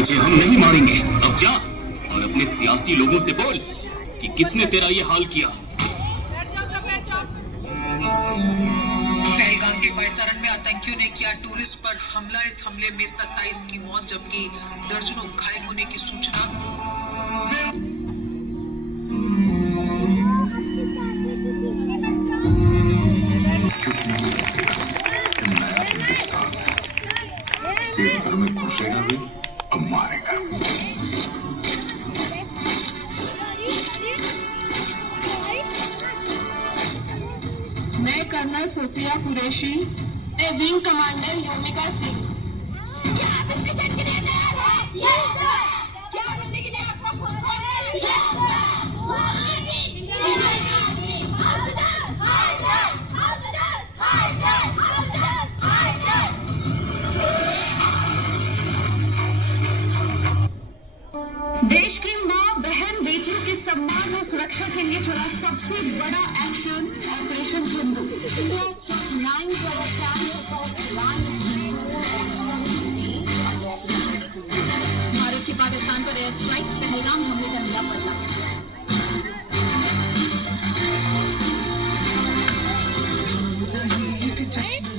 तुझे हम नहीं मारेंगे। अब जा और अपने सियासी लोगों से बोल कि किसने तेरा ये हाल किया। पहलगाम के बायसारन में आतंकियों ने किया टूरिस्ट पर हमला। इस हमले में 27 की मौत जबकि दर्जनों घायल होने की सूचना। घर में घुसेगा भी और मारेगा। मैं कर्नल सोफिया कुरैशी, मैं विंग कमांडर योमिका सिंह। क्या आप इस मिशन के लिए तैयार हैं? Yes sir. क्या करने के लिए आपका फुटबॉल है? Yes sir. देश की मां, बहन, बेटियों के सम्मान और सुरक्षा के लिए चला सबसे बड़ा action operation Sindhu. India struck 9 terror camps across the line of control on 7th May under Operation Sindhu. Bharat की पाकिस्तान पर एयर स्ट्राइक, पहलगाम हमले का नया बदला। Just